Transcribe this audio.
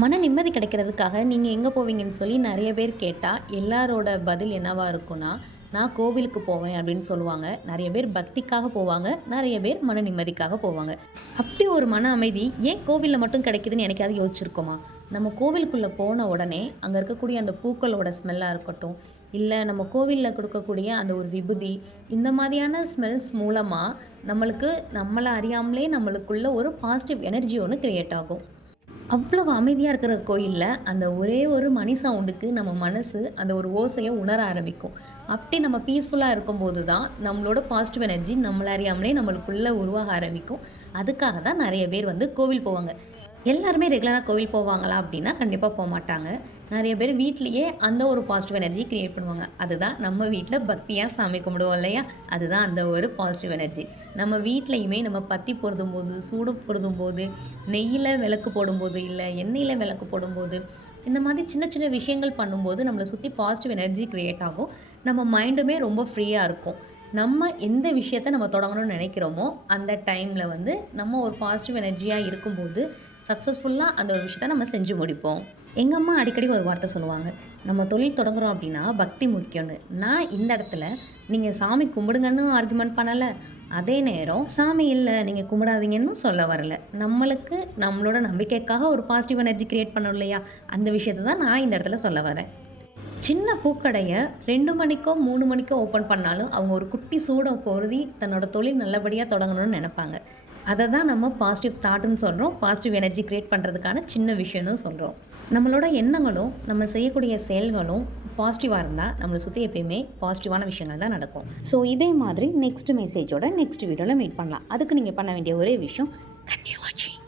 மன நிம்மதி கிடைக்கிறதுக்காக நீங்கள் எங்கே போவீங்கன்னு சொல்லி நிறைய பேர் கேட்டால் எல்லாரோட பதில் என்னவா இருக்கும்னா, நான் கோவிலுக்கு போவேன் அப்படின்னு சொல்லுவாங்க. நிறைய பேர் பக்திக்காக போவாங்க, நிறைய பேர் மன நிம்மதிக்காக போவாங்க. அப்படி ஒரு மன அமைதி ஏன் கோவிலில் மட்டும் கிடைக்குதுன்னு என்னைக்காவது யோசிச்சிருக்கோமா? நம்ம கோவிலுக்குள்ளே போன உடனே அங்கே இருக்கக்கூடிய அந்த பூக்களோட ஸ்மெல்லாக இருக்கட்டும், இல்லை நம்ம கோவிலில் கொடுக்கக்கூடிய அந்த ஒரு விபூதி, இந்த மாதிரியான ஸ்மெல்ஸ் மூலமாக நம்மளுக்கு நம்மளை அறியாமலே நம்மளுக்குள்ள ஒரு பாசிட்டிவ் எனர்ஜி ஒன்று கிரியேட் ஆகும். அவ்வளவு அமைதியாக இருக்கிற கோயிலில் அந்த ஒரே ஒரு மணி சவுண்டுக்கு நம்ம மனசு அந்த ஒரு ஓசையை உணர ஆரம்பிக்கும். அப்படி நம்ம பீஸ்ஃபுல்லாக இருக்கும்போது தான் நம்மளோட பாசிட்டிவ் எனர்ஜி நம்மள அறியாமலே நம்மளுக்குள்ளே உருவாக ஆரம்பிக்கும். அதுக்காக தான் நிறைய பேர் கோவில் போவாங்க. எல்லாருமே ரெகுலராக கோவில் போவாங்களா அப்படின்னா கண்டிப்பாக போகமாட்டாங்க. நிறைய பேர் வீட்லேயே அந்த ஒரு பாசிட்டிவ் எனர்ஜி க்ரியேட் பண்ணுவாங்க. அதுதான் நம்ம வீட்டில் பக்தியாக சாமி கும்பிடுவோம் இல்லையா, அதுதான் அந்த ஒரு பாசிட்டிவ் எனர்ஜி. நம்ம வீட்லேயுமே நம்ம பத்தி பொருதும் போது, சூடு பொருதும் போது, நெய்யில் விளக்கு போடும்போது, இல்லை எண்ணெயில் விளக்கு போடும்போது, இந்த மாதிரி சின்ன சின்ன விஷயங்கள் பண்ணும்போது நம்மளை சுற்றி பாசிட்டிவ் எனர்ஜி க்ரியேட் ஆகும். நம்ம மைண்டுமே ரொம்ப ஃப்ரீயாக இருக்கும். நம்ம எந்த விஷயத்த நம்ம தொடங்கணும்னு நினைக்கிறோமோ அந்த டைமில் நம்ம ஒரு பாசிட்டிவ் எனர்ஜியாக இருக்கும்போது சக்ஸஸ்ஃபுல்லாக அந்த ஒரு விஷயத்த நம்ம செஞ்சு முடிப்போம். எங்கள் அம்மா அடிக்கடி ஒரு வார்த்தை சொல்லுவாங்க, நம்ம தொழில் தொடங்குறோம் அப்படின்னா பக்தி முக்கியம்னு. நான் இந்த இடத்துல நீங்கள் சாமி கும்பிடுங்கன்னு ஆர்குமெண்ட் பண்ணலை, அதே நேரம் சாமி இல்லை நீங்கள் கும்பிடாதீங்கன்னு சொல்ல வரல. நம்மளுக்கு நம்மளோட நம்பிக்கைக்காக ஒரு பாசிட்டிவ் எனர்ஜி க்ரியேட் பண்ணணும் இல்லையா, அந்த விஷயத்தை தான் நான் இந்த இடத்துல சொல்ல வரேன். சின்ன பூக்கடையை 2 மணிக்கோ 3 மணிக்கோ ஓப்பன் பண்ணாலும் அவங்க ஒரு குட்டி சூடை பொருதி தன்னோட தொழில் நல்லபடியாக தொடங்கணும்னு நினைப்பாங்க. அதை தான் நம்ம பாசிட்டிவ் தாட்டுன்னு சொல்கிறோம், பாசிட்டிவ் எனர்ஜி க்ரியேட் பண்ணுறதுக்கான சின்ன விஷயம்னு சொல்கிறோம். நம்மளோட எண்ணங்களும் நம்ம செய்யக்கூடிய செயல்களும் பாசிட்டிவாக இருந்தால் நம்மளை சுற்றி எப்பயுமே பாசிட்டிவான விஷயங்கள் தான் நடக்கும். ஸோ இதே மாதிரி நெக்ஸ்ட் மெசேஜோட நெக்ஸ்ட் வீடியோவில் மீட் பண்ணலாம். அதுக்கு நீங்கள் பண்ண வேண்டிய ஒரே விஷயம், கண்டினியூ வாட்சிங்.